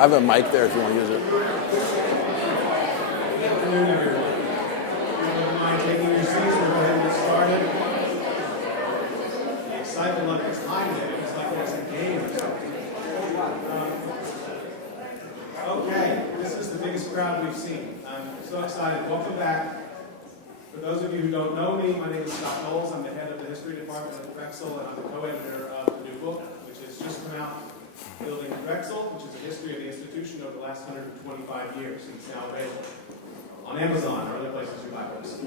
I have a mic there if you want to use it. Good afternoon, everyone. If you don't mind taking your seats, we'll go ahead and get started. The excitement like it's time there. It's like there's a game or something. Okay, this is the biggest crowd we've seen. I'm so excited. Welcome back. For those of you who don't know me, my name is Scott Knowles. I'm the head of the history department at Drexel, and I'm the co-editor of the new book, which has just come out, Building Drexel, which is a history of the institution over the last 125 years. It's now available on Amazon or other places you buy books.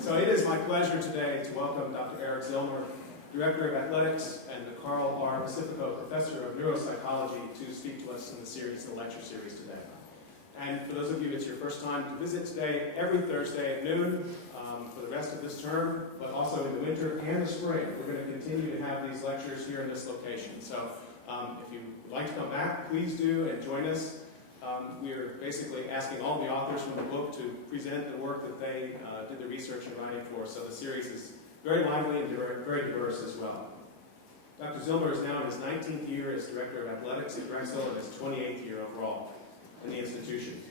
So it is my pleasure today to welcome Dr. Eric Zillmer, Director of Athletics and the Carl R. Pacifico Professor of Neuropsychology, to speak to us in the lecture series today. And for those of you, it's your first time to visit today, every Thursday at noon for the rest of this term, but also in the winter and the spring. We're going to continue to have these lectures here in this location. So if you'd like to come back, please do and join us. We're basically asking all the authors from the book to present the work that they did the research and writing for. So the series is very lively and very diverse as well. Dr. Zillmer is now in his 19th year as Director of Athletics at Drexel and his 28th year overall in the institution.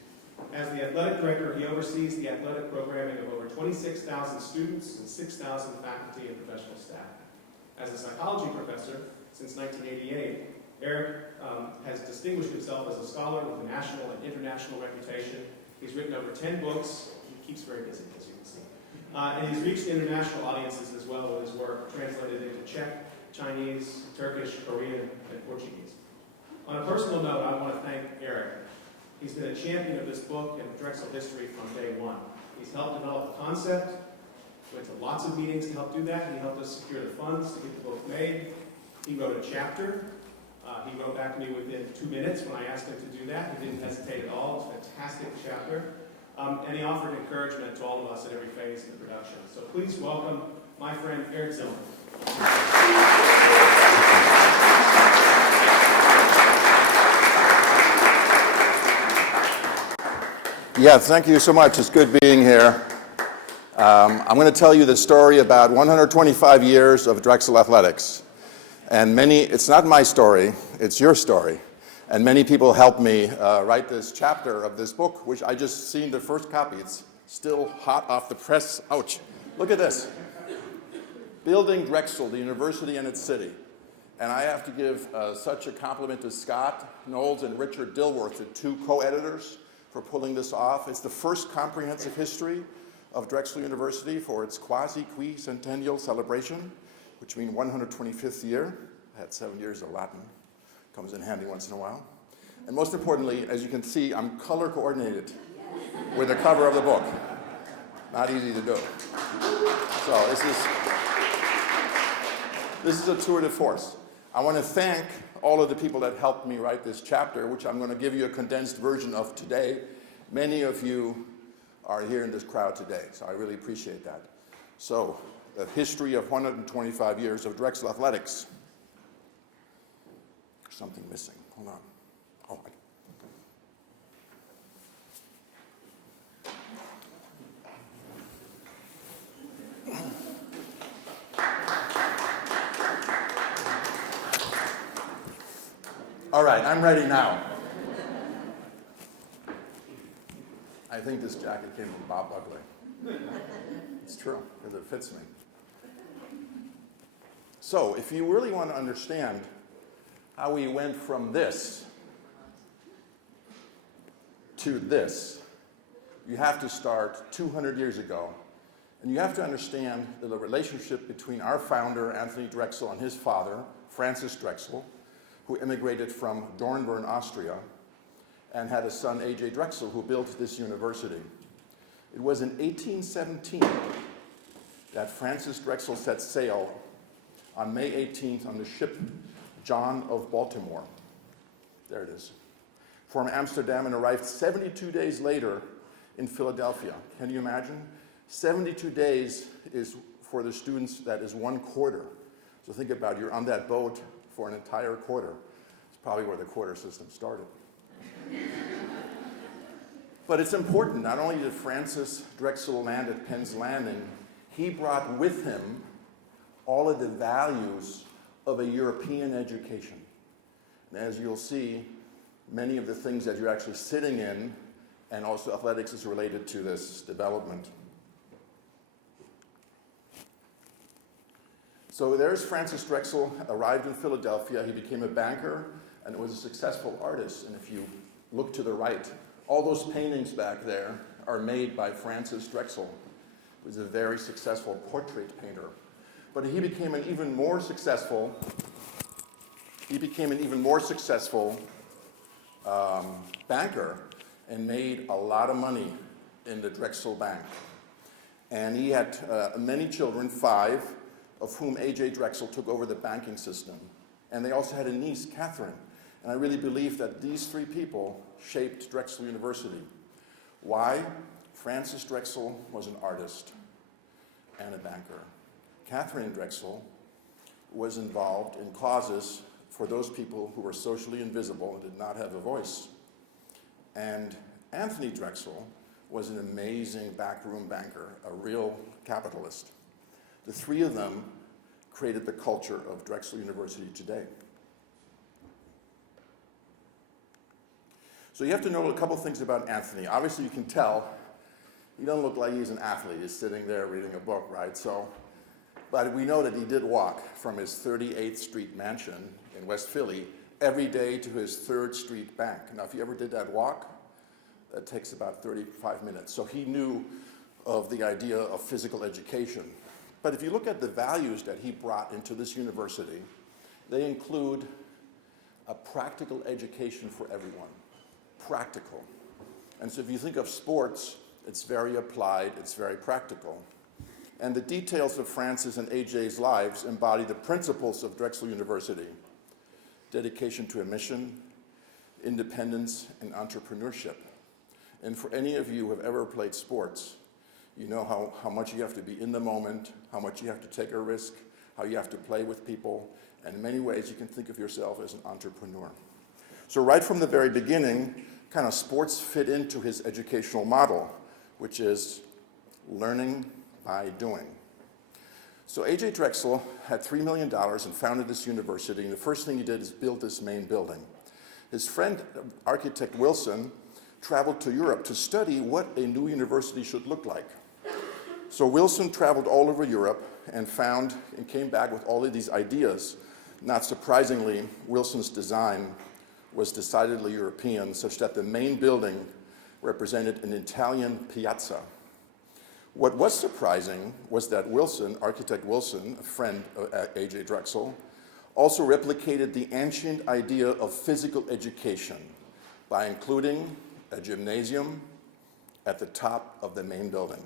As the athletic director, he oversees the athletic programming of over 26,000 students and 6,000 faculty and professional staff. As a psychology professor since 1988, Eric has distinguished himself as a scholar with a national and international reputation. He's written over 10 books. He keeps very busy, as you can see. And he's reached international audiences as well with his work, translated into Czech, Chinese, Turkish, Korean, and Portuguese. On a personal note, I want to thank Eric. He's been a champion of this book and Drexel history from day one. He's helped develop the concept, went to lots of meetings to help do that, and he helped us secure the funds to get the book made. He wrote a chapter. He wrote back to me within 2 minutes when I asked him to do that. He didn't hesitate at all. It's a fantastic chapter. And he offered encouragement to all of us at every phase of the production. So please welcome my friend Eric Zillmer. Yeah, thank you so much. It's good being here. I'm going to tell you the story about 125 years of Drexel Athletics. And it's not my story, it's your story. And many people helped me write this chapter of this book, which I just seen the first copy. It's still hot off the press. Ouch. Look at this. Building Drexel, the university and its city. And I have to give such a compliment to Scott Knowles and Richard Dilworth, the two co-editors, for pulling this off. It's the first comprehensive history of Drexel University for its quasi-quincentennial celebration, which means 125th year. I had 7 years of Latin. Comes in handy once in a while. And most importantly, as you can see, I'm color coordinated with the cover of the book. Not easy to do. So this is a tour de force. I want to thank all of the people that helped me write this chapter, which I'm going to give you a condensed version of today. Many of you are here in this crowd today, so I really appreciate that. So, the history of 125 years of Drexel Athletics. There's something missing. Hold on. Oh, All right, I'm ready now. I think this jacket came from Bob Buckley. It's true, because it fits me. So, if you really want to understand how we went from this to this, you have to start 200 years ago. And you have to understand the relationship between our founder, Anthony Drexel, and his father, Francis Drexel, who immigrated from Dornbirn, Austria, and had a son, A.J. Drexel, who built this university. It was in 1817 that Francis Drexel set sail on May 18th on the ship John of Baltimore. There it is. From Amsterdam, and arrived 72 days later in Philadelphia. Can you imagine? 72 days is, for the students, that is 1 quarter. So think about it, you're on that boat for an entire quarter. It's probably where the quarter system started. But it's important, not only did Francis Drexel land at Penn's Landing, he brought with him all of the values of a European education. And as you'll see, many of the things that you're actually sitting in, and also athletics is related to this development. So there's Francis Drexel, arrived in Philadelphia. He became a banker and was a successful artist. And if you look to the right, all those paintings back there are made by Francis Drexel, who was a very successful portrait painter. But he became an even more successful banker and made a lot of money in the Drexel Bank. And he had many children, 5, of whom A.J. Drexel took over the banking system. And they also had a niece, Catherine. And I really believe that these 3 people shaped Drexel University. Why? Francis Drexel was an artist and a banker. Catherine Drexel was involved in causes for those people who were socially invisible and did not have a voice. And Anthony Drexel was an amazing backroom banker, a real capitalist. The 3 of them created the culture of Drexel University today. So you have to know a couple things about Anthony. Obviously, you can tell he doesn't look like he's an athlete. He's sitting there reading a book, right? But we know that he did walk from his 38th Street mansion in West Philly every day to his 3rd Street bank. Now, if you ever did that walk, that takes about 35 minutes. So he knew of the idea of physical education. But if you look at the values that he brought into this university, they include a practical education for everyone. Practical. And so if you think of sports, it's very applied, it's very practical. And the details of Francis and AJ's lives embody the principles of Drexel University: dedication to a mission, independence, and entrepreneurship. And for any of you who have ever played sports, you know how much you have to be in the moment, how much you have to take a risk, how you have to play with people, and in many ways you can think of yourself as an entrepreneur. So right from the very beginning, kind of sports fit into his educational model, which is learning by doing. So A.J. Drexel had $3 million and founded this university, and the first thing he did is build this main building. His friend, architect Wilson, traveled to Europe to study what a new university should look like. So Wilson traveled all over Europe and came back with all of these ideas. Not surprisingly, Wilson's design was decidedly European, such that the main building represented an Italian piazza. What was surprising was that Wilson, architect Wilson, a friend of A.J. Drexel, also replicated the ancient idea of physical education by including a gymnasium at the top of the main building.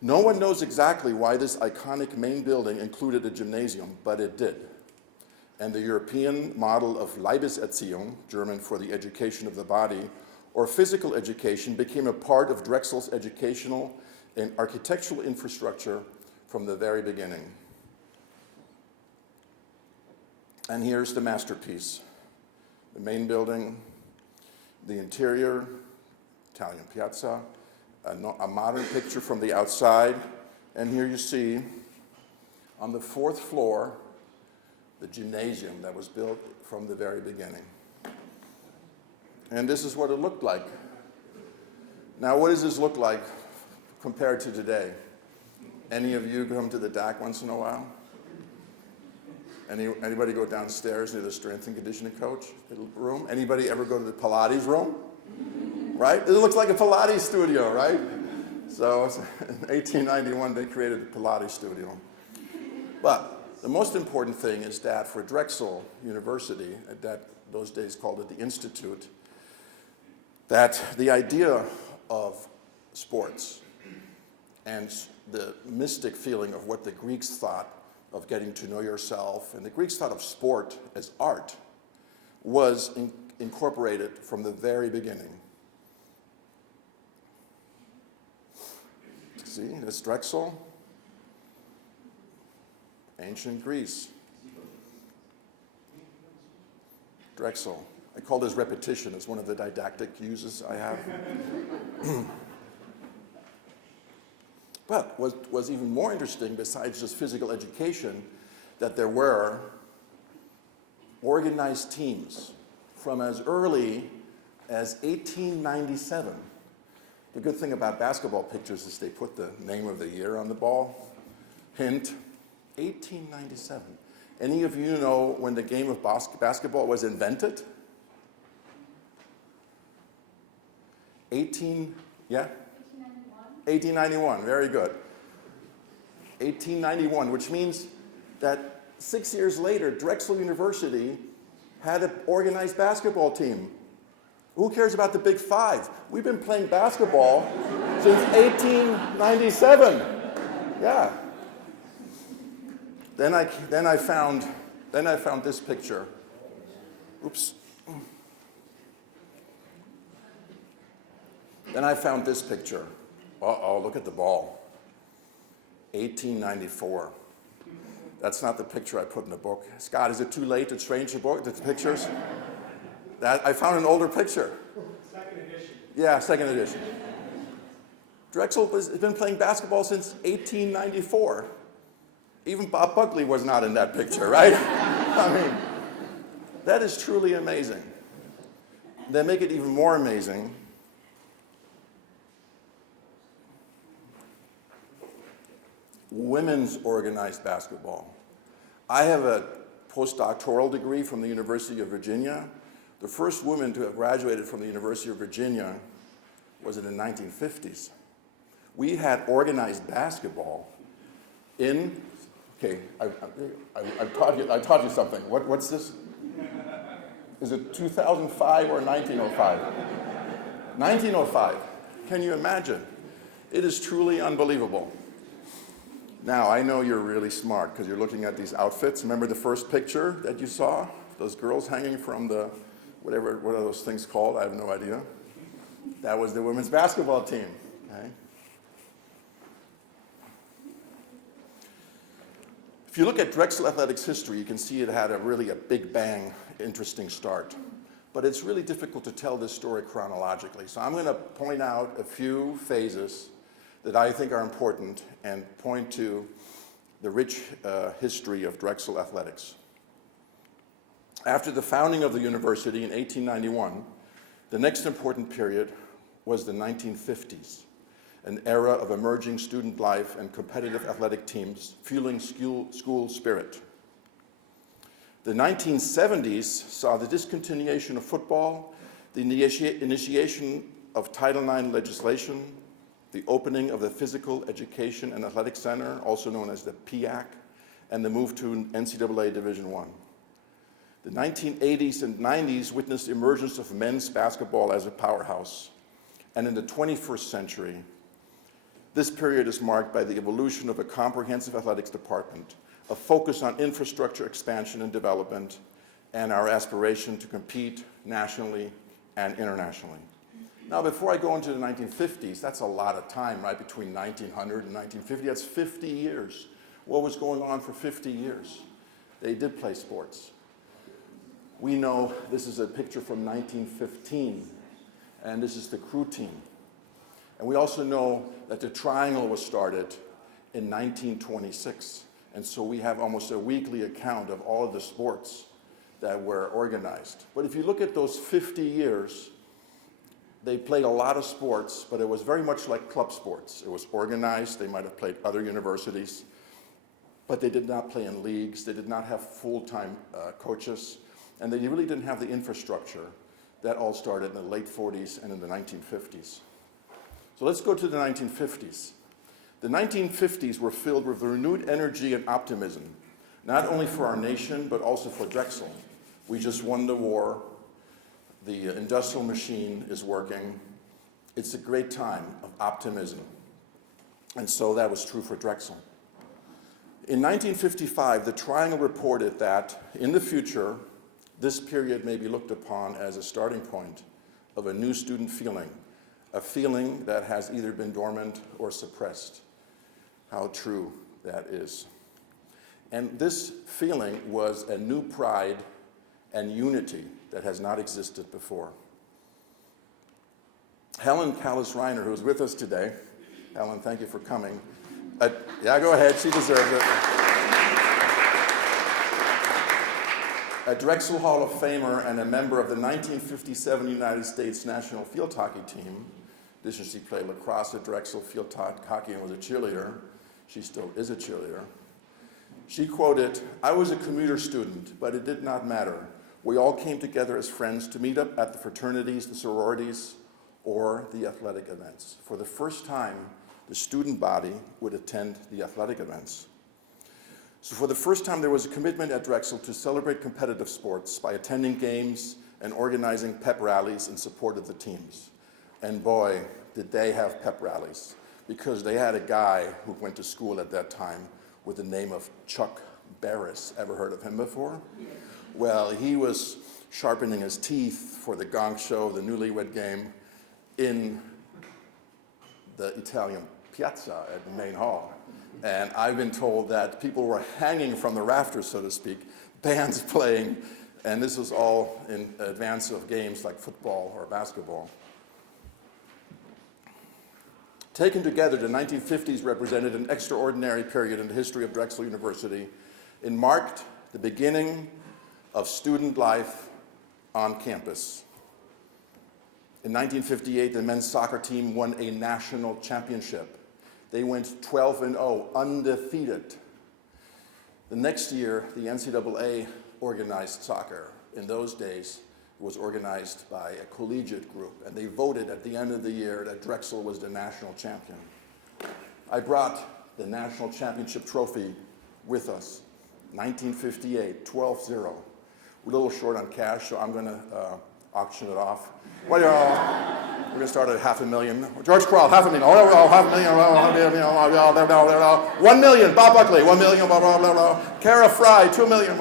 No one knows exactly why this iconic main building included a gymnasium, but it did. And the European model of Leibeserziehung, German for the education of the body, or physical education, became a part of Drexel's educational and architectural infrastructure from the very beginning. And here's the masterpiece: the main building, the interior, Italian piazza, a modern picture from the outside, and here you see on the 4th floor the gymnasium that was built from the very beginning. And this is what it looked like. Now, what does this look like compared to today? Any of you come to the DAC once in a while? Anybody go downstairs near the strength and conditioning coach room? Anybody ever go to the Pilates room? Right? It looks like a Pilates studio, right? So in 1891, they created the Pilates studio. But the most important thing is that for Drexel University, that those days called it the Institute, that the idea of sports and the mystic feeling of what the Greeks thought of getting to know yourself, and the Greeks thought of sport as art, was incorporated from the very beginning. See, that's Drexel, ancient Greece. Drexel. I call this repetition. It's one of the didactic uses I have. But what was even more interesting, besides just physical education, that there were organized teams from as early as 1897. The good thing about basketball pictures is they put the name of the year on the ball. Hint, 1897. Any of you know when the game of basketball was invented? 1891, very good. 1891, which means that 6 years later, Drexel University had an organized basketball team. Who cares about the Big Five? We've been playing basketball since 1897. Yeah. Then I found this picture. Oops. Then I found this picture. Uh-oh, look at the ball. 1894. That's not the picture I put in the book. Scott, is it too late to change the book, the pictures? I found an older picture. Second edition. Yeah, second edition. Drexel has been playing basketball since 1894. Even Bob Buckley was not in that picture, right? I mean, that is truly amazing. They make it even more amazing. Women's organized basketball. I have a postdoctoral degree from the University of Virginia. The first woman to have graduated from the University of Virginia was in the 1950s. We had organized basketball in, okay, I taught you something. What's this? Is it 2005 or 1905? 1905. Can you imagine? It is truly unbelievable. Now, I know you're really smart because you're looking at these outfits. Remember the first picture that you saw? Those girls hanging from the, what are those things called? I have no idea. That was the women's basketball team. Okay? If you look at Drexel Athletics history, you can see it had really a big bang, interesting start. But it's really difficult to tell this story chronologically. So I'm going to point out a few phases that I think are important and point to the rich history of Drexel Athletics. After the founding of the university in 1891, the next important period was the 1950s, an era of emerging student life and competitive athletic teams fueling school spirit. The 1970s saw the discontinuation of football, the initiation of Title IX legislation, the opening of the Physical Education and Athletic Center, also known as the PEAC, and the move to NCAA Division I. The 1980s and 90s witnessed the emergence of men's basketball as a powerhouse. And in the 21st century, this period is marked by the evolution of a comprehensive athletics department, a focus on infrastructure expansion and development, and our aspiration to compete nationally and internationally. Now, before I go into the 1950s, that's a lot of time, right, between 1900 and 1950. That's 50 years. What was going on for 50 years? They did play sports. We know this is a picture from 1915, and this is the crew team. And we also know that the triangle was started in 1926. And so we have almost a weekly account of all of the sports that were organized. But if you look at those 50 years, they played a lot of sports, but it was very much like club sports. It was organized. They might have played other universities, but they did not play in leagues. They did not have full-time coaches, and they really didn't have the infrastructure. That all started in the late 40s and in the 1950s. So let's go to the 1950s. The 1950s were filled with renewed energy and optimism, not only for our nation, but also for Drexel. We just won the war. The industrial machine is working. It's a great time of optimism. And so that was true for Drexel. In 1955, the Triangle reported that in the future, this period may be looked upon as a starting point of a new student feeling, a feeling that has either been dormant or suppressed. How true that is. And this feeling was a new pride and unity that has not existed before. Helen Callis-Reiner, who is with us today. Helen, thank you for coming. Yeah, go ahead, she deserves it. a Drexel Hall of Famer and a member of the 1957 United States national field hockey team. In addition, she played lacrosse at Drexel field hockey and was a cheerleader. She still is a cheerleader. She quoted, "I was a commuter student, but it did not matter. We all came together as friends to meet up at the fraternities, the sororities, or the athletic events. For the first time, the student body would attend the athletic events. So for the first time, there was a commitment at Drexel to celebrate competitive sports by attending games and organizing pep rallies in support of the teams. And boy, did they have pep rallies, because they had a guy who went to school at that time with the name of Chuck Barris. Ever heard of him before? Yeah. Well, he was sharpening his teeth for the gong show, the newlywed game, in the Italian piazza at the main hall. And I've been told that people were hanging from the rafters, so to speak, bands playing, and this was all in advance of games like football or basketball. Taken together, the 1950s represented an extraordinary period in the history of Drexel University. It marked the beginning of student life on campus. In 1958, the men's soccer team won a national championship. They went 12-0, undefeated. The next year, the NCAA organized soccer. In those days, it was organized by a collegiate group, and they voted at the end of the year that Drexel was the national champion. I brought the national championship trophy with us, 1958, 12-0. We're a little short on cash, so I'm going to auction it off. Well, we're going to start at $500,000. George Crowell, $500,000. Oh, $500,000. 1 million. Bob Buckley, 1 million. Kara Fry, 2 million.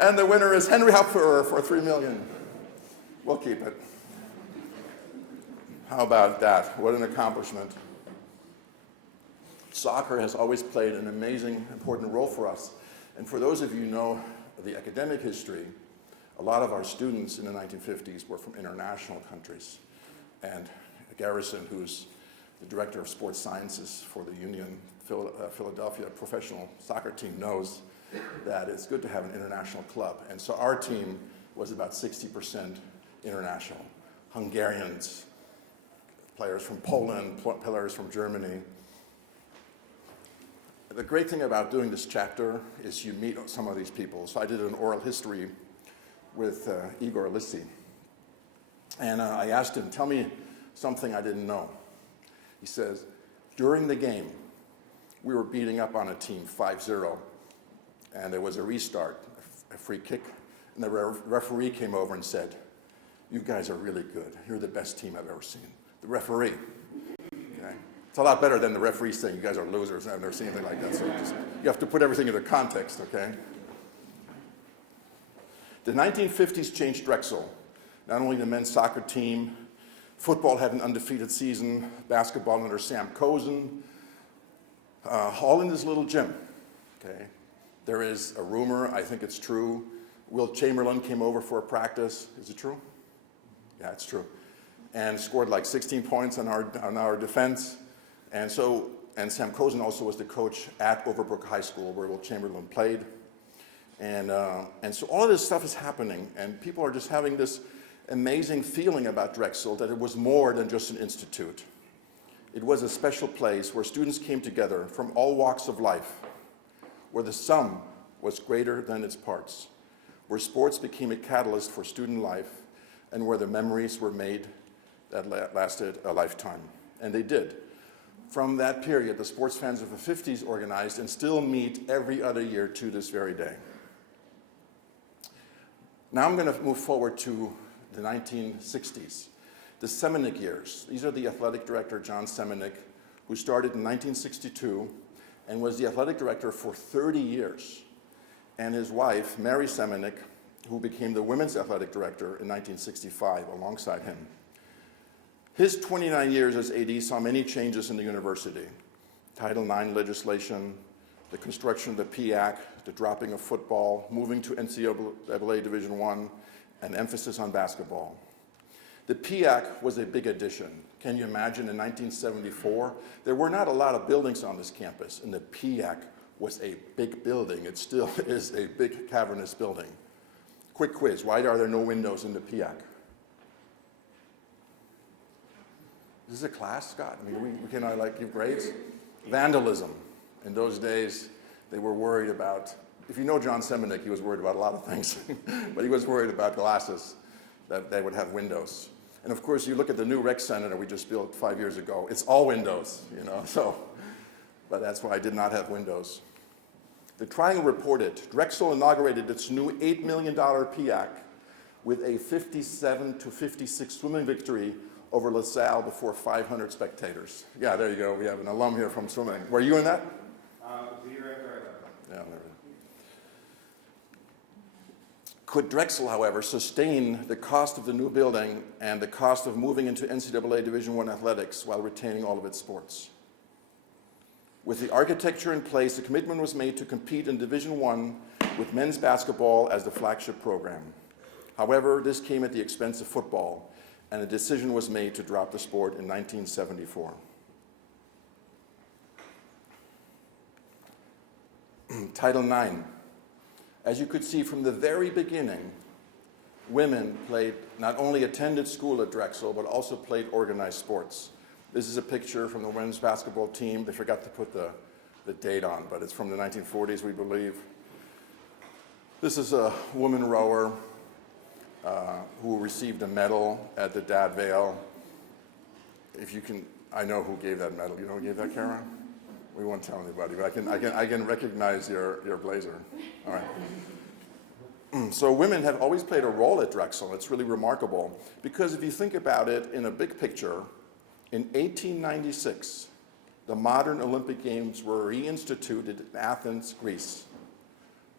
And the winner is Henry Hopfer for 3 million. We'll keep it. How about that? What an accomplishment. Soccer has always played an amazing, important role for us. And for those of you who know the academic history, a lot of our students in the 1950s were from international countries. And Garrison, who's the director of sports sciences for the Union Philadelphia professional soccer team, knows that it's good to have an international club. And so our team was about 60% international. Hungarians, players from Poland, players from Germany. The great thing about doing this chapter is you meet some of these people. So I did an oral history with Igor Lissi. And I asked him, tell me something I didn't know. He says, during the game, we were beating up on a team 5-0, and there was a restart, a free kick, and the referee came over and said, you guys are really good. You're the best team I've ever seen. The referee. Okay? It's a lot better than the referee saying you guys are losers. I've never seen anything like that. So you have to put everything into context, okay? The 1950s changed Drexel. Not only the men's soccer team, football had an undefeated season, basketball under Sam Cozen, all in this little gym, okay? There is a rumor, I think it's true, Wilt Chamberlain came over for a practice. Is it true? Yeah, it's true. And scored like 16 points on our defense. And Sam Cozen also was the coach at Overbrook High School where Wilt Chamberlain played. And so all of this stuff is happening, and people are just having this amazing feeling about Drexel that it was more than just an institute. It was a special place where students came together from all walks of life, where the sum was greater than its parts, where sports became a catalyst for student life, and where the memories were made that lasted a lifetime. And they did. From that period, the sports fans of the 50s organized and still meet every other year to this very day. Now I'm going to move forward to the 1960s, the Seminick years. These are the athletic director, John Seminick, who started in 1962 and was the athletic director for 30 years. And his wife, Mary Seminick, who became the women's athletic director in 1965 alongside him. His 29 years as AD saw many changes in the university. Title IX legislation, the construction of the PEAC, the dropping of football, moving to NCAA Division I, and emphasis on basketball. The PEAC was a big addition. Can you imagine in 1974? There were not a lot of buildings on this campus, and the PEAC was a big building. It still is a big cavernous building. Quick quiz, why are there no windows in the PEAC? Is this a class, Scott? I mean, we can like give grades? Vandalism. In those days, they were worried about, if you know John Semenuk, he was worried about a lot of things, but he was worried about glasses, that they would have windows. And of course, you look at the new rec center that we just built 5 years ago, it's all windows, you know, so, but that's why I did not have windows. The Triangle reported, Drexel inaugurated its new $8 million PEAC with a 57-56 swimming victory over LaSalle before 500 spectators. Yeah, there you go, we have an alum here from swimming. Were you in that? The year after I left. Yeah, there we go. Could Drexel, however, sustain the cost of the new building and the cost of moving into NCAA Division I athletics while retaining all of its sports? With the architecture in place, a commitment was made to compete in Division I with men's basketball as the flagship program. However, this came at the expense of football, and a decision was made to drop the sport in 1974. Title IX. As you could see from the very beginning, women not only attended school at Drexel, but also played organized sports. This is a picture from the women's basketball team. They forgot to put the date on, but it's from the 1940s, we believe. This is a woman rower who received a medal at the Dad Vale. If you can, I know who gave that medal. You know who gave that, Kara? We won't tell anybody, but I can recognize your blazer. All right. So women have always played a role at Drexel. It's really remarkable because if you think about it in a big picture, in 1896, the modern Olympic Games were reinstituted in Athens, Greece,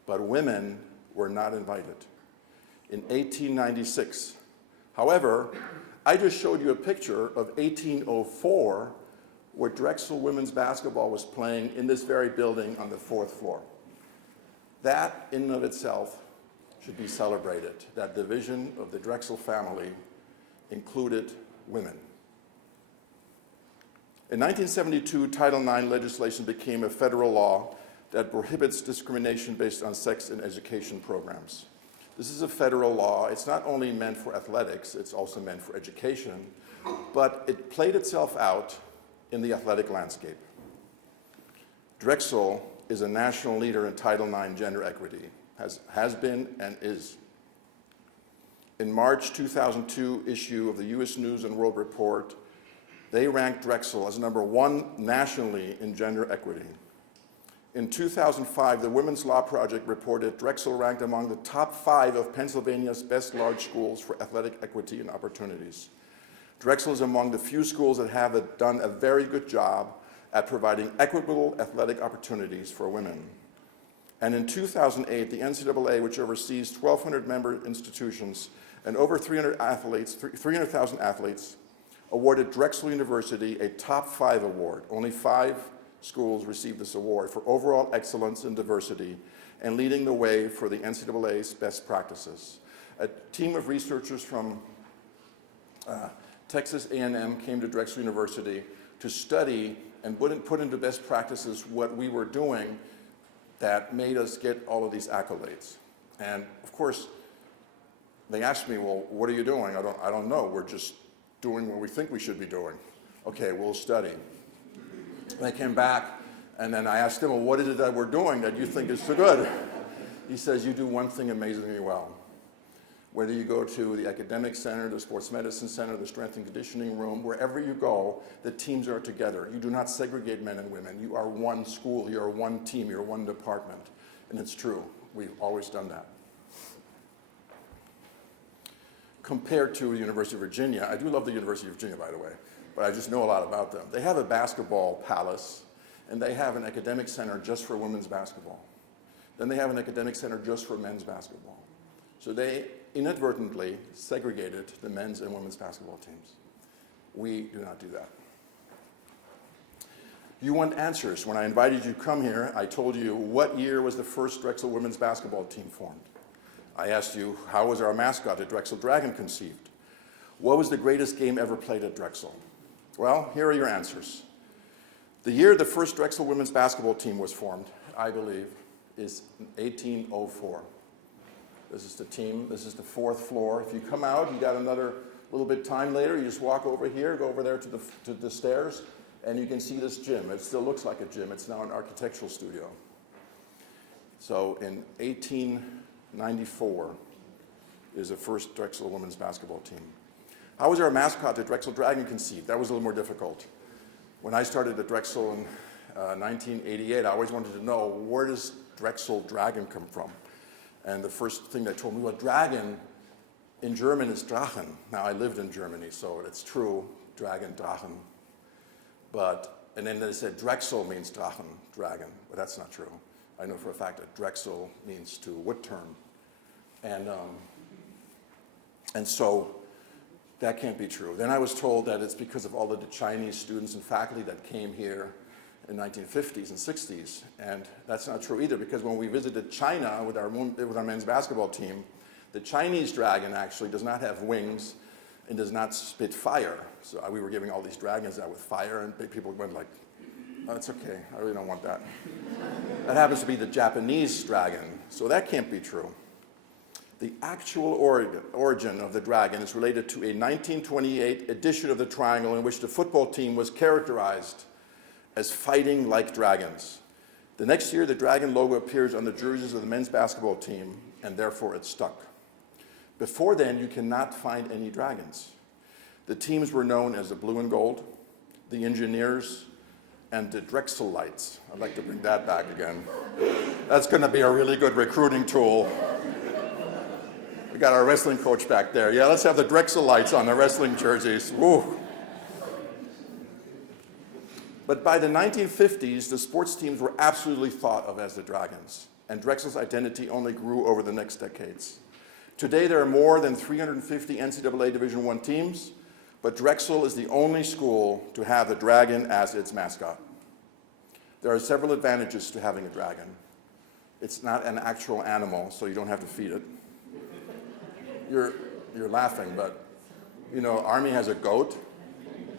but women were not invited in 1896. However, I just showed you a picture of 1804 where Drexel women's basketball was playing in this very building on the 4th floor. That, in and of itself, should be celebrated. That division of the Drexel family included women. In 1972, Title IX legislation became a federal law that prohibits discrimination based on sex in education programs. This is a federal law. It's not only meant for athletics, it's also meant for education, but it played itself out in the athletic landscape. Drexel is a national leader in Title IX gender equity, has been and is. In March 2002 issue of the U.S. News and World Report, they ranked Drexel as #1 nationally in gender equity. In 2005, the Women's Law Project reported Drexel ranked among the top 5 of Pennsylvania's best large schools for athletic equity and opportunities. Drexel is among the few schools that have done a very good job at providing equitable athletic opportunities for women. And in 2008, the NCAA, which oversees 1,200 member institutions and over 300,000 athletes, awarded Drexel University a top 5 award. Only 5 schools received this award for overall excellence in diversity and leading the way for the NCAA's best practices. A team of researchers from Texas A&M came to Drexel University to study and put into best practices what we were doing that made us get all of these accolades. And of course, they asked me, well, what are you doing? I don't know. We're just doing what we think we should be doing. Okay, we'll study. And I came back, and then I asked him, well, what is it that we're doing that you think is so good? He says, you do one thing amazingly well. Whether you go to the academic center, the sports medicine center, the strength and conditioning room, wherever you go, the teams are together. You do not segregate men and women. You are one school, you're one team, you're one department. And it's true, we've always done that. Compared to the University of Virginia, I do love the University of Virginia, by the way, but I just know a lot about them. They have a basketball palace, and they have an academic center just for women's basketball. Then they have an academic center just for men's basketball. So they inadvertently segregated the men's and women's basketball teams. We do not do that. You want answers. When I invited you to come here, I told you what year was the first Drexel women's basketball team formed. I asked you, how was our mascot, the Drexel Dragon, conceived? What was the greatest game ever played at Drexel? Well, here are your answers. The year the first Drexel women's basketball team was formed, I believe, is 1804. This is the team. This is the 4th floor. If you come out, you got another little bit time later, you just walk over here, go over there to the stairs, and you can see this gym. It still looks like a gym. It's now an architectural studio. So in 1894 is the first Drexel women's basketball team. How was our mascot, the Drexel Dragon, conceived? That was a little more difficult. When I started at Drexel in 1988, I always wanted to know, where does Drexel Dragon come from? And the first thing they told me, well, dragon in German is Drachen. Now, I lived in Germany, so it's true, dragon, Drachen. And then they said Drexel means Drachen, dragon, but that's not true. I know for a fact that Drexel means to wood turn. And so that can't be true. Then I was told that it's because of all of the Chinese students and faculty that came here in 1950s and 60s. And that's not true either, because when we visited China with our men's basketball team, the Chinese dragon actually does not have wings and does not spit fire. So we were giving all these dragons out with fire, and people went like, oh, it's okay, I really don't want that. That happens to be the Japanese dragon, so that can't be true. The actual origin of the dragon is related to a 1928 edition of the Triangle in which the football team was characterized as fighting like dragons. The next year, the dragon logo appears on the jerseys of the men's basketball team, and therefore it stuck. Before then, you cannot find any dragons. The teams were known as the Blue and Gold, the Engineers, and the Drexel Lights. I'd like to bring that back again. That's going to be a really good recruiting tool. We got our wrestling coach back there. Yeah, let's have the Drexel Lights on the wrestling jerseys. Woo. But by the 1950s, the sports teams were absolutely thought of as the Dragons, and Drexel's identity only grew over the next decades. Today, there are more than 350 NCAA Division I teams, but Drexel is the only school to have the dragon as its mascot. There are several advantages to having a dragon. It's not an actual animal, so you don't have to feed it. You're laughing, but you know, Army has a goat.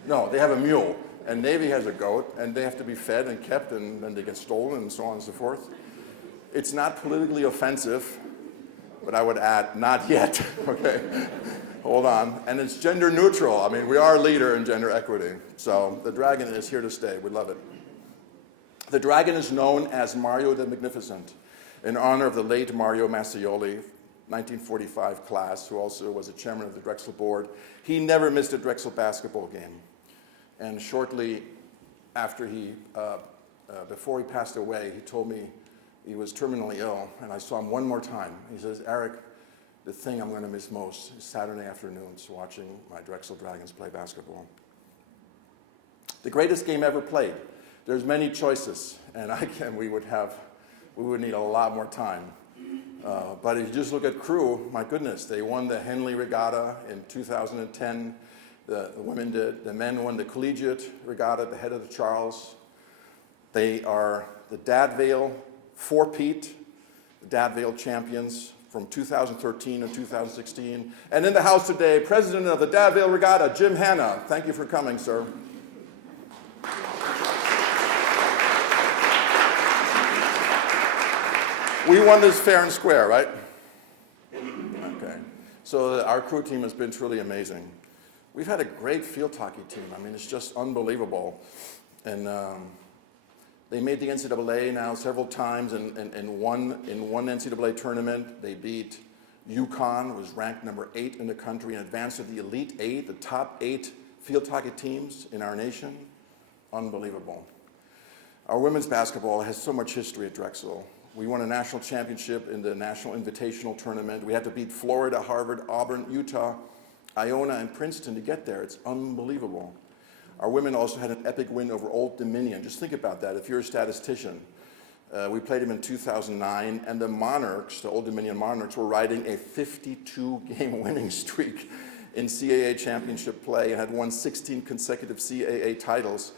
No, they have a mule, and Navy has a goat, and they have to be fed and kept, and then they get stolen, and so on and so forth. It's not politically offensive, but I would add, not yet, okay? Hold on. And it's gender neutral. I mean, we are a leader in gender equity. So the dragon is here to stay. We love it. The dragon is known as Mario the Magnificent in honor of the late Mario Massioli, 1945 class, who also was the chairman of the Drexel board. He never missed a Drexel basketball game. And shortly after before he passed away, he told me he was terminally ill, and I saw him one more time. He says, Eric, the thing I'm going to miss most is Saturday afternoons watching my Drexel Dragons play basketball. The greatest game ever played. There's many choices, and we would need a lot more time. But if you just look at crew, my goodness, they won the Henley Regatta in 2010. The women did. The men won the Collegiate Regatta at the head of the Charles. They are the Dad Vale four-peat, the Dad Vale champions from 2013 and 2016. And in the house today, president of the Dad Vale Regatta, Jim Hanna. Thank you for coming, sir. We won this fair and square, right? Okay. So our crew team has been truly amazing. We've had a great field hockey team. I mean, it's just unbelievable. And they made the NCAA now several times in one NCAA tournament. They beat UConn, was ranked number 8 in the country, and advanced to the Elite 8, the top 8 field hockey teams in our nation. Unbelievable. Our women's basketball has so much history at Drexel. We won a national championship in the National Invitational Tournament. We had to beat Florida, Harvard, Auburn, Utah, Iona, and Princeton to get there. It's unbelievable. Our women also had an epic win over Old Dominion. Just think about that if you're a statistician. We played them in 2009, and the Monarchs, the Old Dominion Monarchs, were riding a 52-game winning streak in CAA championship play and had won 16 consecutive CAA titles.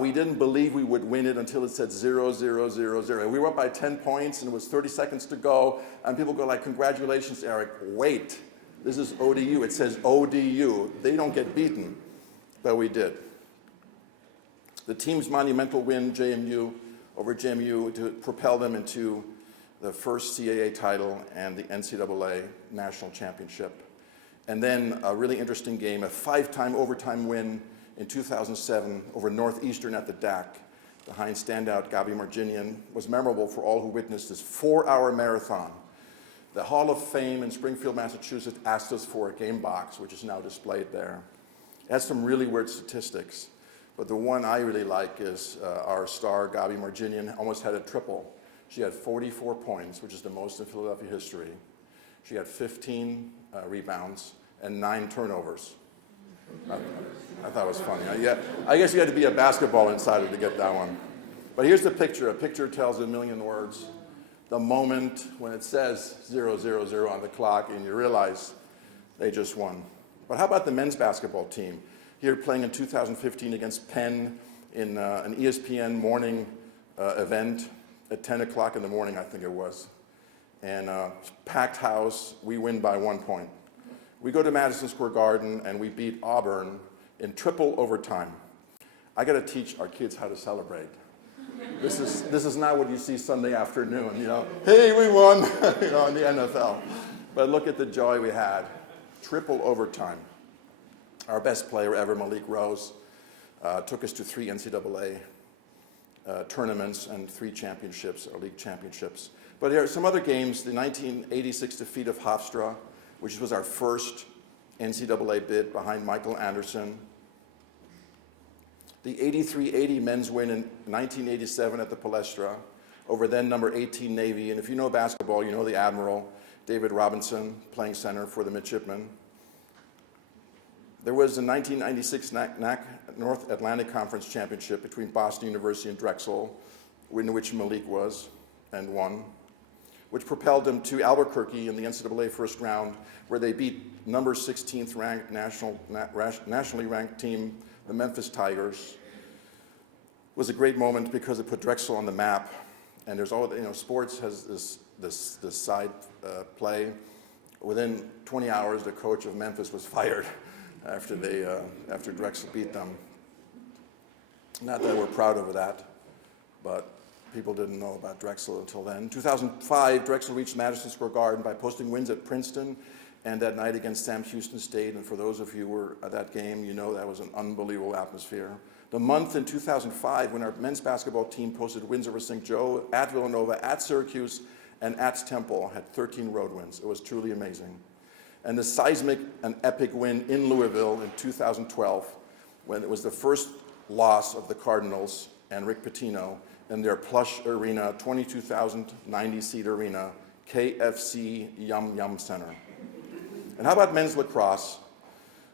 We didn't believe we would win it until it said 0, 0, 0, 0. We were up by 10 points, and it was 30 seconds to go, and people go like, congratulations, Eric. Wait, this is ODU. It says ODU. They don't get beaten. But we did. The team's monumental win, JMU, over JMU to propel them into the first CAA title and the NCAA national championship. And then a really interesting game, a 5-time overtime win in 2007 over Northeastern at the DAC behind standout Gabi Marginian was memorable for all who witnessed this 4-hour marathon. The Hall of Fame in Springfield, Massachusetts asked us for a game box, which is now displayed there. It has some really weird statistics, but the one I really like is our star, Gabi Marginian, almost had a triple. She had 44 points, which is the most in Philadelphia history. She had 15 rebounds and 9 turnovers. I thought it was funny. I guess you had to be a basketball insider to get that one. But here's the picture. A picture tells a million words. The moment when it says 0, 0, 0 on the clock and you realize they just won. But how about the men's basketball team? Here playing in 2015 against Penn in an ESPN morning event at 10 o'clock in the morning, I think it was. And packed house, we win by 1 point. We go to Madison Square Garden and we beat Auburn in triple overtime. I got to teach our kids how to celebrate. This is not what you see Sunday afternoon, you know. Hey, we won, you know, in the NFL. But look at the joy we had. Triple overtime. Our best player ever, Malik Rose, took us to 3 NCAA tournaments and 3 championships, or league championships. But there are some other games. The 1986 defeat of Hofstra, which was our first NCAA bid behind Michael Anderson. The 83-80 men's win in 1987 at the Palestra over then number 18 Navy. And if you know basketball, you know the Admiral, David Robinson, playing center for the Midshipmen. There was the 1996 NAC North Atlantic Conference Championship between Boston University and Drexel, in which Malik was and won, which propelled them to Albuquerque in the NCAA first round, where they beat number 16th ranked nationally ranked team, the Memphis Tigers. It was a great moment because it put Drexel on the map. And there's all, you know, sports has this side play. Within 20 hours, the coach of Memphis was fired after Drexel beat them. Not that we're proud of that, but people didn't know about Drexel until then. In 2005, Drexel reached Madison Square Garden by posting wins at Princeton and that night against Sam Houston State. And for those of you who were at that game, you know that was an unbelievable atmosphere. The month in 2005 when our men's basketball team posted wins over St. Joe, at Villanova, at Syracuse, and at Temple, had 13 road wins. It was truly amazing. And the seismic and epic win in Louisville in 2012, when it was the first loss of the Cardinals and Rick Pitino in their plush arena, 22,090-seat arena, KFC Yum Yum Center. And how about men's lacrosse,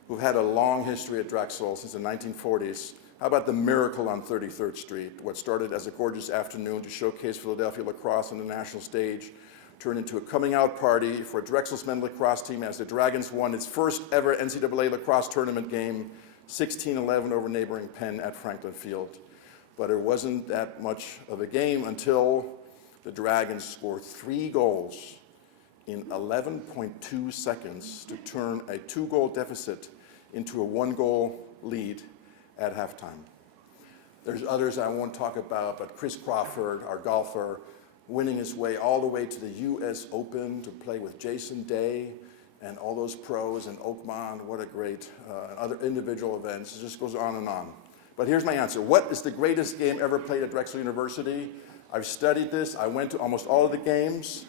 who've had a long history at Drexel since the 1940s? How about the miracle on 33rd Street? What started as a gorgeous afternoon to showcase Philadelphia lacrosse on the national stage turned into a coming out party for Drexel's men's lacrosse team as the Dragons won its first ever NCAA lacrosse tournament game, 16-11 over neighboring Penn at Franklin Field. But it wasn't that much of a game until the Dragons scored 3 goals in 11.2 seconds to turn a 2-goal deficit into a 1-goal lead at halftime. There's others I won't talk about, but Chris Crawford, our golfer, winning his way all the way to the US Open to play with Jason Day and all those pros and Oakmont. What a great, other individual events. It just goes on and on. But here's my answer. What is the greatest game ever played at Drexel University? I've studied this. I went to almost all of the games.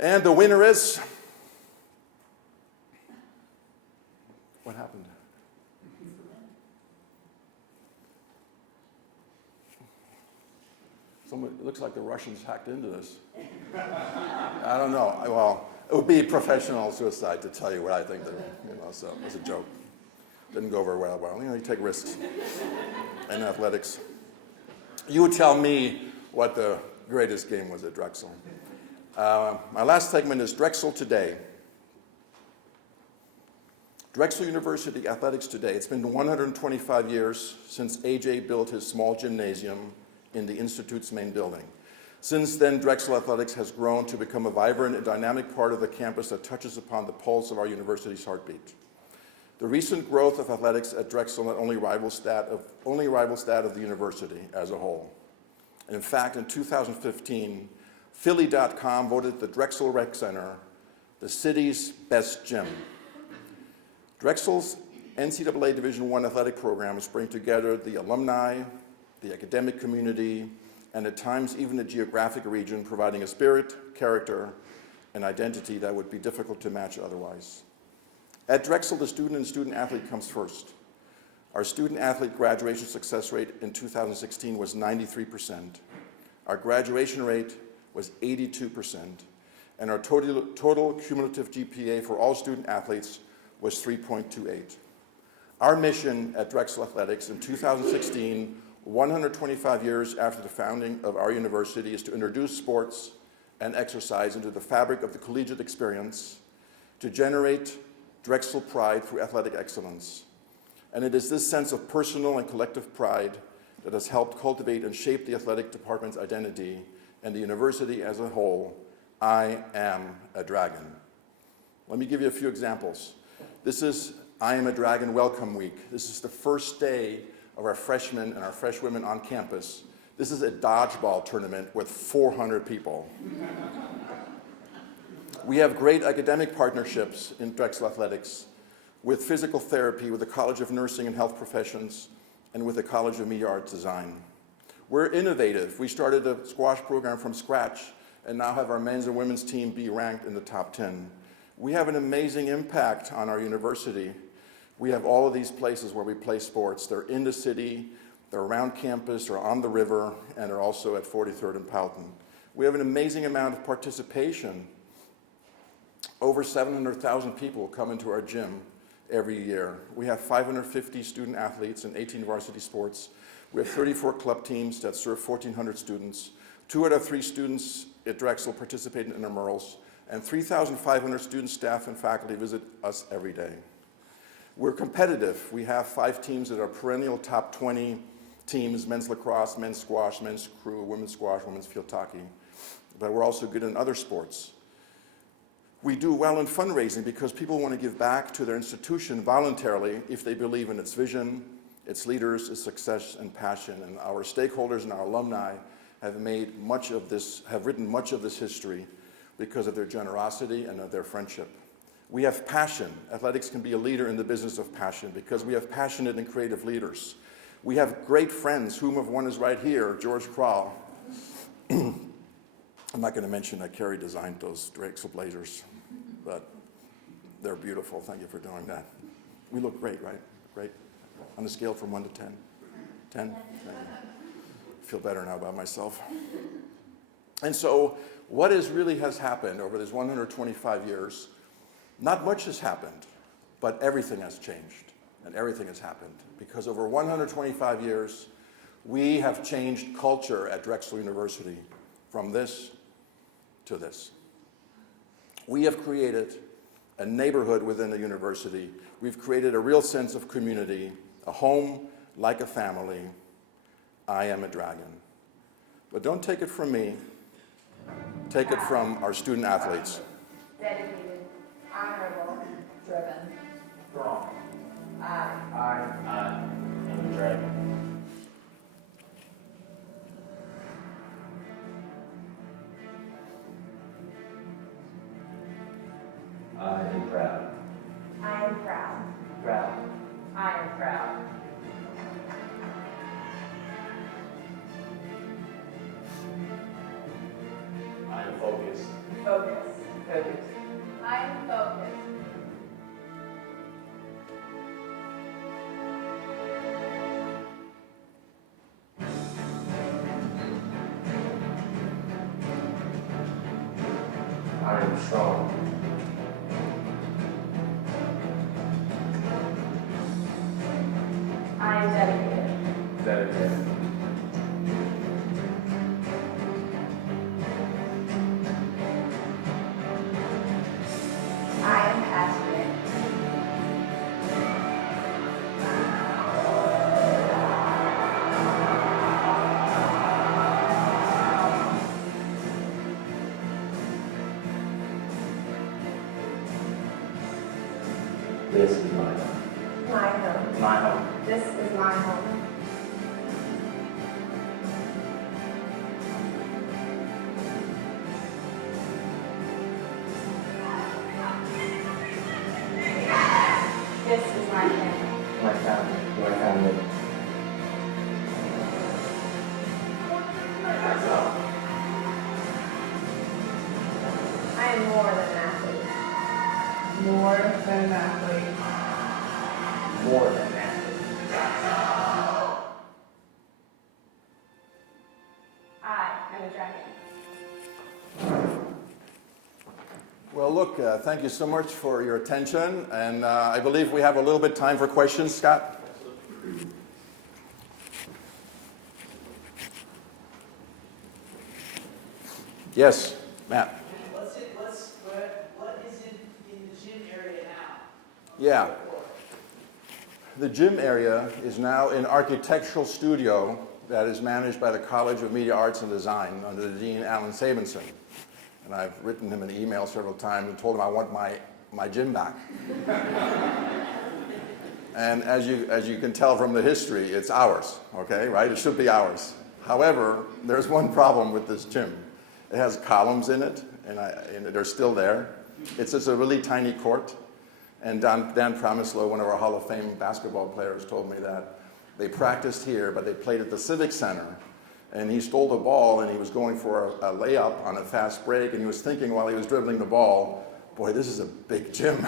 And the winner is... What happened? It looks like the Russians hacked into this. I don't know. Well, it would be professional suicide to tell you what I think. So it's a joke. Didn't go very well. You know, you take risks in athletics. You would tell me what the greatest game was at Drexel. My last segment is Drexel Today. Drexel University Athletics Today. It's been 125 years since AJ built his small gymnasium in the Institute's main building. Since then, Drexel Athletics has grown to become a vibrant and dynamic part of the campus that touches upon the pulse of our university's heartbeat. The recent growth of athletics at Drexel not only rivals that of the university as a whole. And in fact, in 2015, Philly.com voted the Drexel Rec Center the city's best gym. Drexel's NCAA Division I athletic programs bring together the alumni, the academic community, and at times even the geographic region, providing a spirit, character, and identity that would be difficult to match otherwise. At Drexel, the student and student-athlete comes first. Our student-athlete graduation success rate in 2016 was 93%. Our graduation rate was 82%, and our total cumulative GPA for all student-athletes was 3.28. Our mission at Drexel Athletics in 2016, 125 years after the founding of our university, is to introduce sports and exercise into the fabric of the collegiate experience, to generate Drexel pride through athletic excellence. And it is this sense of personal and collective pride that has helped cultivate and shape the athletic department's identity and the university as a whole. I am a dragon. Let me give you a few examples. This is I Am a Dragon Welcome Week. This is the first day of our freshmen and our freshwomen on campus. This is a dodgeball tournament with 400 people. We have great academic partnerships in Drexel Athletics with physical therapy, with the College of Nursing and Health Professions, and with the College of Media Arts Design. We're innovative. We started a squash program from scratch and now have our men's and women's team be ranked in the top 10. We have an amazing impact on our university. We have all of these places where we play sports. They're in the city, they're around campus, they're on the river, and they're also at 43rd and Powelton. We have an amazing amount of participation. Over 700,000 people come into our gym every year. We have 550 student athletes in 18 varsity sports. We have 34 club teams that serve 1,400 students. 2 out of 3 students at Drexel participate in intramurals, and 3,500 students, staff, and faculty visit us every day. We're competitive. We have 5 teams that are perennial top 20 teams: men's lacrosse, men's squash, men's crew, women's squash, women's field hockey. But we're also good in other sports. We do well in fundraising because people want to give back to their institution voluntarily if they believe in its vision, its leaders, its success and passion. And our stakeholders and our alumni have written much of this history because of their generosity and of their friendship. We have passion. Athletics can be a leader in the business of passion because we have passionate and creative leaders. We have great friends, whom of one is right here, George Kral. I'm not going to mention that Kerry designed those Drexel blazers, but they're beautiful. Thank you for doing that. We look great, right? Great. On a scale from 1 to 10. 10? I feel better now about myself. And so what really has happened over these 125 years? Not much has happened, but everything has changed, and everything has happened. Because over 125 years, we have changed culture at Drexel University from this to this. We have created a neighborhood within the university. We've created a real sense of community, a home like a family. I am a dragon. But don't take it from me. Take it from our student athletes. Dedicated, honorable, driven. Strong. I am a dragon. I am proud. I am proud. Proud. I am proud. I am focused. Focus. Focused. I am focused. I am strong. I am dedicated. Dedicated. I am passionate. This is my home. My home. My home. This is my home. More than an athlete. More than an athlete. More than an athlete. I am a dragon. Well, look, thank you so much for your attention, and I believe we have a little bit time for questions. Scott? Yes, Matt? What is in the gym area now? Yeah. The gym area is now an architectural studio that is managed by the College of Media Arts and Design under the Dean, Alan Sabinson. And I've written him an email several times and told him I want my gym back. And as you can tell from the history, it's ours, okay, right? It should be ours. However, there's one problem with this gym. It has columns in it, and they're still there. It's just a really tiny court. And Dan Promislow, one of our Hall of Fame basketball players, told me that they practiced here, but they played at the Civic Center. And he stole the ball, and he was going for a layup on a fast break, and he was thinking while he was dribbling the ball, boy, this is a big gym,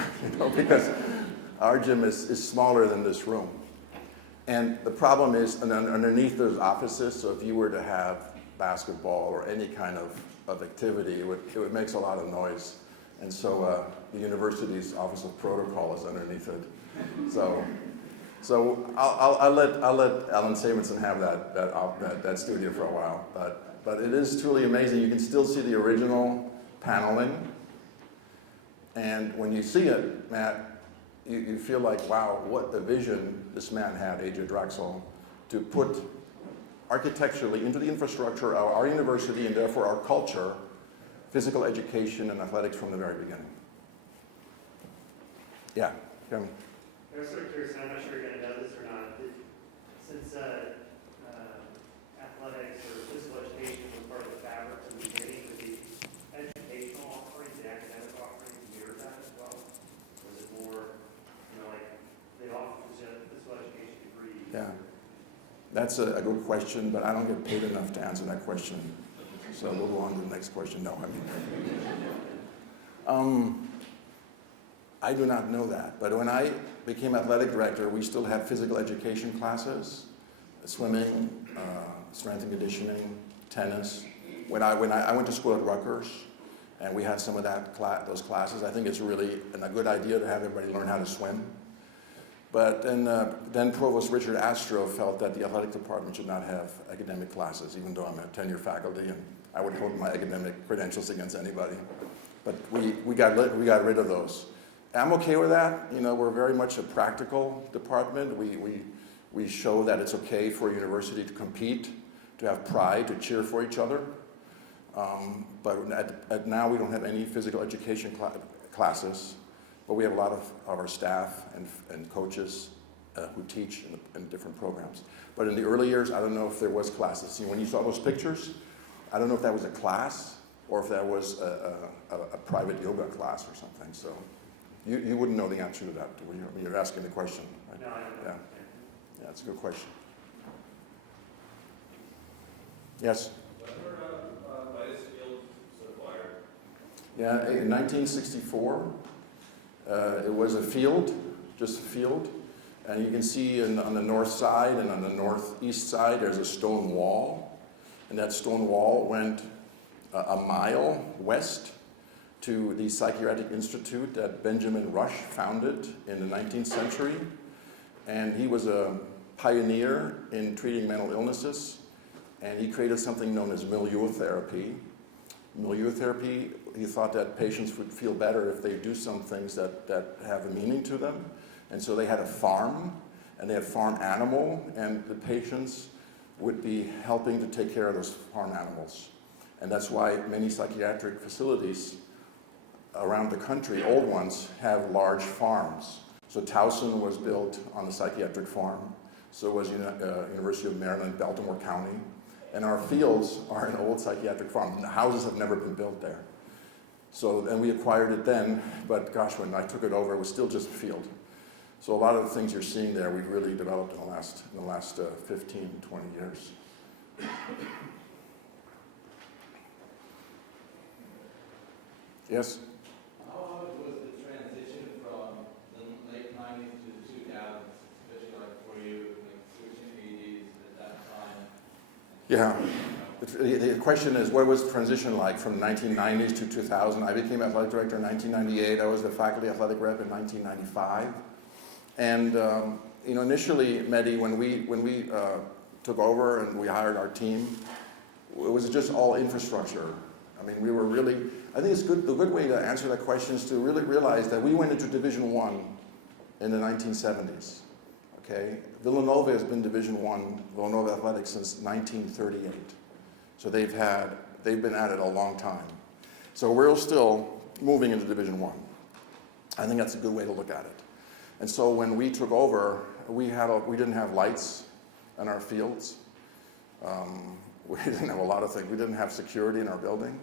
because our gym is smaller than this room. And the problem is, underneath there's offices, so if you were to have basketball or any kind of activity, it makes a lot of noise. And so the university's Office of Protocol is underneath it. So I'll let Alan Sabinson have that studio for a while. But it is truly amazing. You can still see the original paneling. And when you see it, Matt, you feel like, wow, what a vision this man had, A.J. Drexel, to put architecturally into the infrastructure of our university and therefore our culture, physical education and athletics from the very beginning. Yeah, Kevin. I was sort of curious, and I'm not sure you're going to know this or not, since athletics or physical education was part of the fabric from the beginning, was the educational offerings, the academic offerings mirror that as well? Or was it more, like they offer physical education degrees? Yeah, that's a good question, but I don't get paid enough to answer that question. So we'll go on to the next question. No, I do not know that, but when I became athletic director, we still had physical education classes, swimming, strength and conditioning, tennis. When I went to school at Rutgers, and we had some of those classes, I think it's really a good idea to have everybody learn how to swim. But then Provost Richard Astro felt that the athletic department should not have academic classes, even though I'm a tenure faculty, and I would hold my academic credentials against anybody. But we got rid of those. I'm okay with that. We're very much a practical department. We show that it's okay for a university to compete, to have pride, to cheer for each other. But now we don't have any physical education classes, but we have a lot of our staff and coaches who teach in different programs. But in the early years, I don't know if there was classes. See, when you saw those pictures, I don't know if that was a class or if that was a private yoga class or something. So. You wouldn't know the answer to that when you're asking the question, right? No, I don't know. Yeah, it's a good question. Yes? When were MADISON fields acquired? Yeah, in 1964, it was a field, just a field. And you can see on the north side and on the northeast side, there's a stone wall. And that stone wall went a mile west to the Psychiatric Institute that Benjamin Rush founded in the 19th century. And he was a pioneer in treating mental illnesses, and he created something known as milieu therapy. Milieu therapy, he thought that patients would feel better if they do some things that have a meaning to them. And so they had a farm, and they had farm animal, and the patients would be helping to take care of those farm animals. And that's why many psychiatric facilities around the country, old ones, have large farms. So Towson was built on the psychiatric farm. So was University of Maryland, Baltimore County. And our fields are an old psychiatric farm. The houses have never been built there. So, and we acquired it then, but gosh, when I took it over, it was still just a field. So a lot of the things you're seeing there, we've really developed in the last 15, 20 years. I Yes? Yeah. The question is, what was the transition like from 1990s to 2000? I became athletic director in 1998. I was the faculty athletic rep in 1995. And initially, Medi, when we took over and we hired our team, it was just all infrastructure. I mean, we were really, I think it's good. The good way to answer that question is to really realize that we went into Division I in the 1970s. Okay, Villanova has been Division I, Villanova Athletics, since 1938. So they've been at it a long time. So we're still moving into Division I. I think that's a good way to look at it. And so when we took over, we didn't have lights in our fields. We didn't have a lot of things. We didn't have security in our building.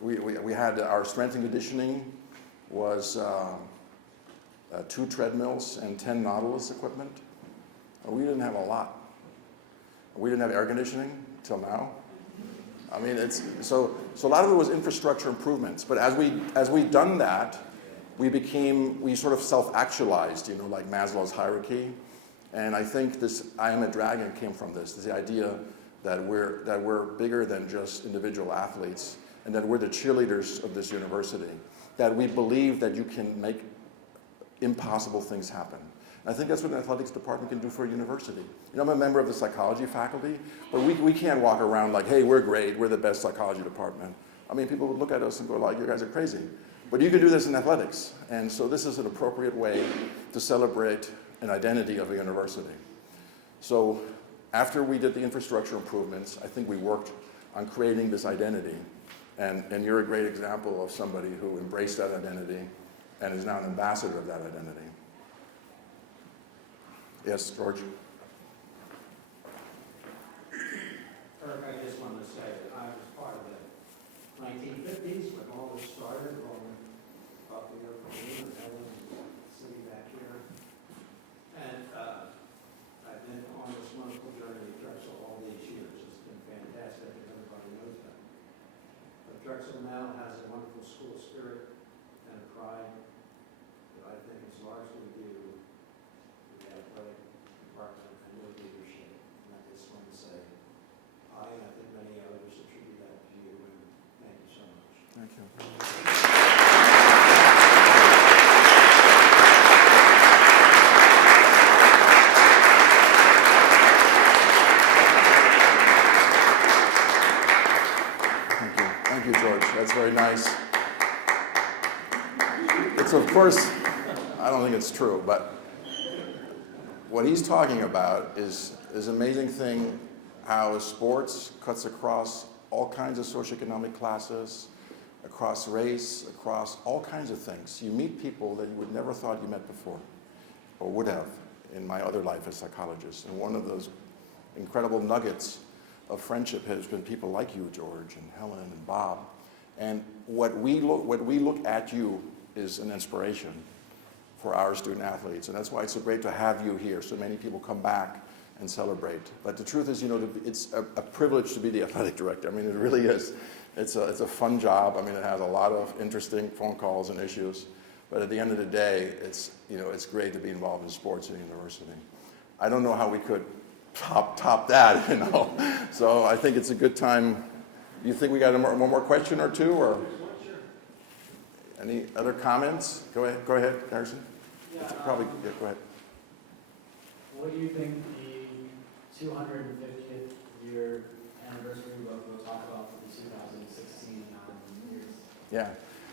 We had our strength and conditioning was 2 treadmills and 10 Nautilus equipment. We didn't have a lot. We didn't have air conditioning till now. I mean, so a lot of it was infrastructure improvements. But as we done that, we sort of self-actualized, like Maslow's hierarchy. And I think this I Am a Dragon came from this the idea that we're bigger than just individual athletes, and that we're the cheerleaders of this university, that we believe that you can make impossible things happen. And I think that's what an athletics department can do for a university. I'm a member of the psychology faculty, but we can't walk around like, hey, we're great, we're the best psychology department. I mean, people would look at us and go like, you guys are crazy. But you can do this in athletics. And so this is an appropriate way to celebrate an identity of a university. So after we did the infrastructure improvements, I think we worked on creating this identity. And you're a great example of somebody who embraced that identity and is now an ambassador of that identity. Yes, George? Eric, I just wanted to say that I was part of the 1950s when all this started, rolling up here from me and Helen and sitting back here. And I've been on this wonderful journey at Drexel all these years. It's been fantastic, and everybody knows that. But Drexel now has a wonderful school spirit and a pride that I think is largely due to the athletic department and your leadership. And I just want to say, I think many others attribute that to you, and thank you so much. Thank you. Thank you, George. That's very nice. It's, of course, I don't think it's true, but what he's talking about is an amazing thing, how sports cuts across all kinds of socioeconomic classes, across race, across all kinds of things. You meet people that you would never thought you met before, or would have in my other life as a psychologist. And one of those incredible nuggets of friendship has been people like you, George, and Helen, and Bob. And what we look at you is an inspiration for our student athletes. And that's why it's so great to have you here. So many people come back and celebrate. But the truth is, it's a privilege to be the athletic director. I mean, it really is. It's a fun job. I mean, it has a lot of interesting phone calls and issues. But at the end of the day, it's great to be involved in sports at a university. I don't know how we could top that, So I think it's a good time. You think we got one more question or two, or any other comments? Go ahead, Harrison. Yeah, Go ahead. What do you think the 250th year anniversary we'll talk about for the 2016 years? Yeah,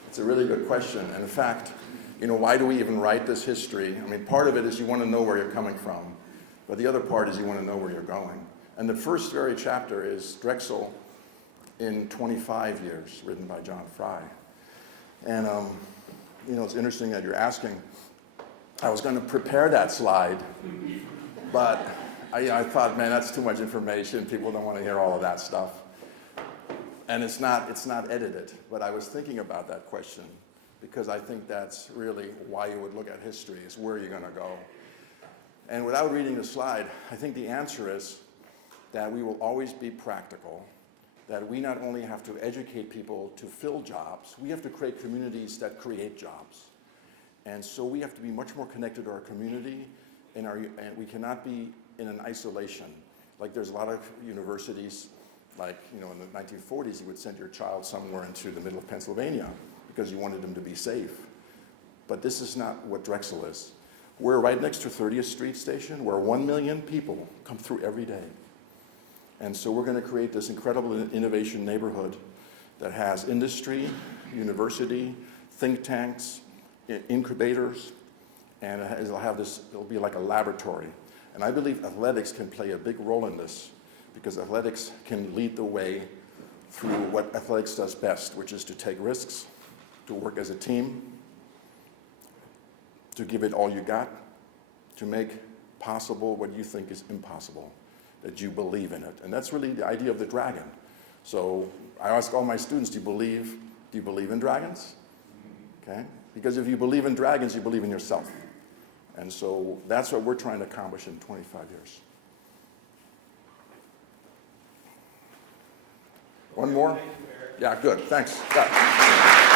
it's a really good question. And in fact, why do we even write this history? I mean, part of it is you want to know where you're coming from, but the other part is you want to know where you're going. And the first very chapter is Drexel in 25 years, written by John Fry. And it's interesting that you're asking. I was going to prepare that slide, but I thought, man, that's too much information. People don't want to hear all of that stuff. And it's not edited, but I was thinking about that question because I think that's really why you would look at history, is where you're going to go. And without reading the slide, I think the answer is that we will always be practical, that we not only have to educate people to fill jobs, we have to create communities that create jobs. And so we have to be much more connected to our community, and we cannot be in an isolation. Like there's a lot of universities, like, you know, in the 1940s, you would send your child somewhere into the middle of Pennsylvania because you wanted them to be safe. But this is not what Drexel is. We're right next to 30th Street Station, where 1 million people come through every day. And so we're going to create this incredible innovation neighborhood that has industry, university, think tanks, incubators, and it'll be like a laboratory. And I believe athletics can play a big role in this, because athletics can lead the way through what athletics does best, which is to take risks, to work as a team, to give it all you got, to make possible what you think is impossible, that you believe in it. And that's really the idea of the dragon. So I ask all my students, do you believe in dragons? Okay? Because if you believe in dragons, you believe in yourself. And so that's what we're trying to accomplish in 25 years. One more? Yeah, good, thanks. Yeah.